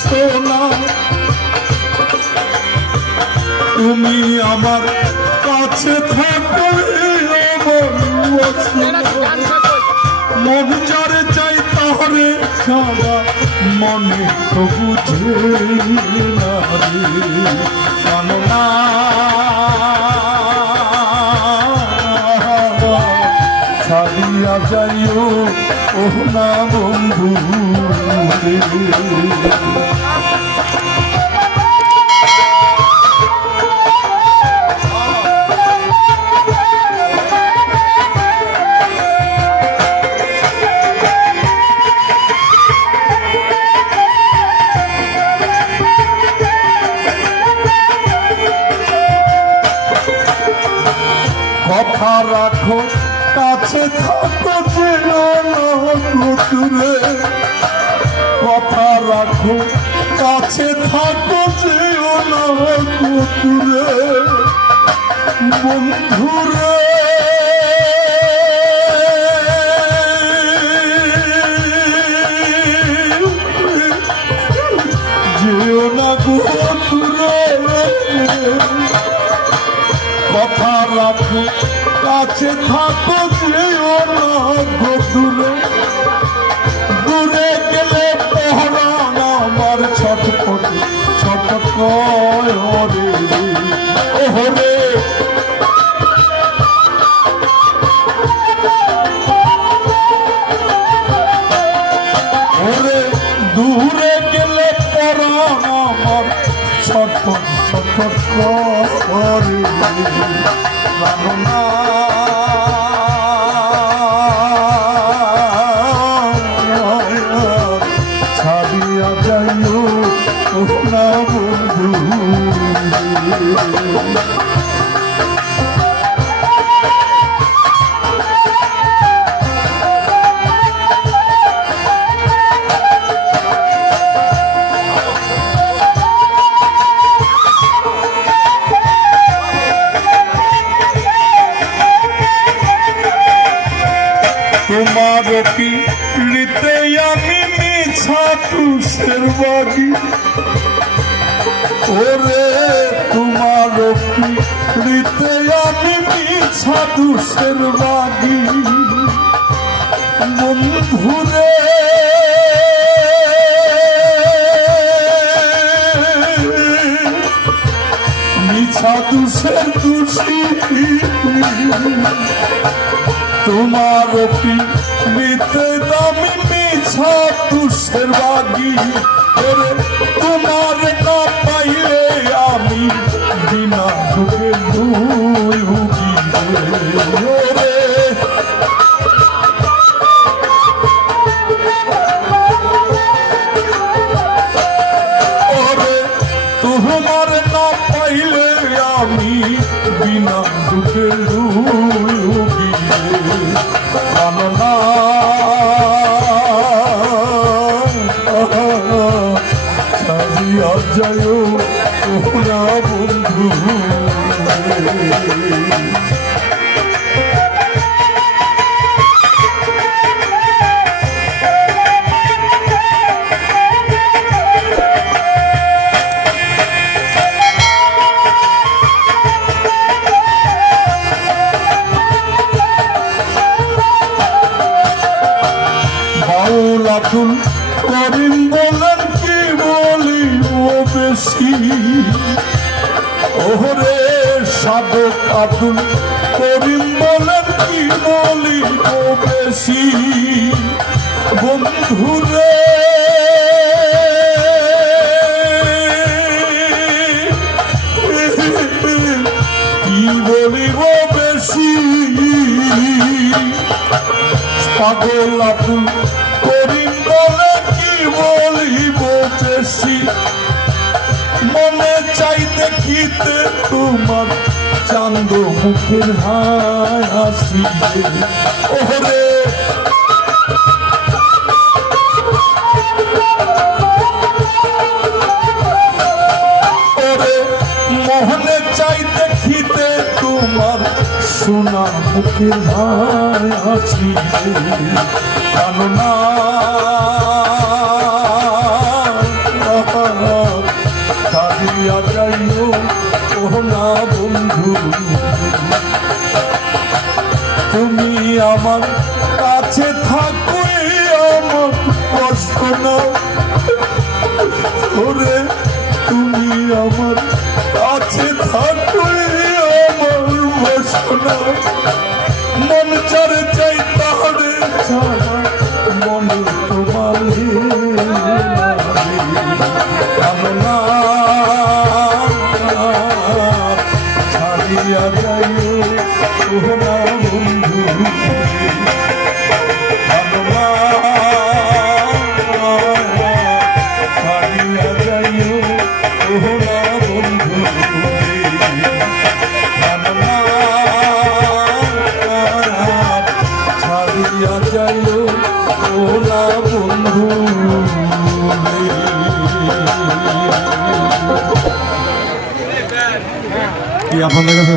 সোনা তুমি আমার কাছে থাকো মন যারে চাই তাহলে ছাড়া মনে তো বুঝে না কেননা ছাড়িয়া যাইও ও না বন্ধু কথা রাখো কাছে থাকো দূরে কথা রাখো কাছে থাকো দূরে বন্ধুরে যেও না দূরে কথা রাখো কাছে থাকো যেও না দূরে দূরে গেলে পহরান আমার ছটফট ছটফট করে ওহরে ওরে দূরে গেলে পহরান আমার ছটফট ছটফট করে ছাড়িয়া যাইও না বন্ধু তোমার পিড়িতে আমি মিছা তুষের বাগি ওরে তোমার পিড়িতে আমি মিছা তুষের বাগি বন্ধুরে মিছা তুষের তুষি তোমার পিড়িতে আমি মিছা তুষের বাগি তোমার না পাইলে আমি বিনা দুঃখে ভুগি তোমার না পাইলে আমি বিনা দুঃখে ভুগি কাননা ছাড়িয়া যাইও ওরা বন্ধু আতুল করিম বলেন কি বলি ও বেশি ওরে সাধক আতুল করিম বলেন কি বলি ও বেশি বন্ধুরে কি বলিব বেশি পাগল আতুল করিম বলে কি বলিব বেশি মনে চাই দেখিতে তোমার চান্দ মুখের হাসি ওরে ওরে মোহনে চাই দেখিতে তোমার সোনা মুখের হাসি কাননা ছাড়িয়া যাইও ও না বন্ধু, তুমি আমার কাছে থাকো আমার কষ্ট না, ওরে তুমি আমার কাছে থাকো আমার কষ্ট না, মন চারে চাই তাহলে ছাড়া মন তোমার কামনা ছাড়িয়া যাইও ওহনা বন্ধু, কামনা ছাড়িয়া যাইও ওহনা বন্ধু, কামনা ছাড়িয়া যাইও ওহনা বন্ধু। আপনাদের কাছে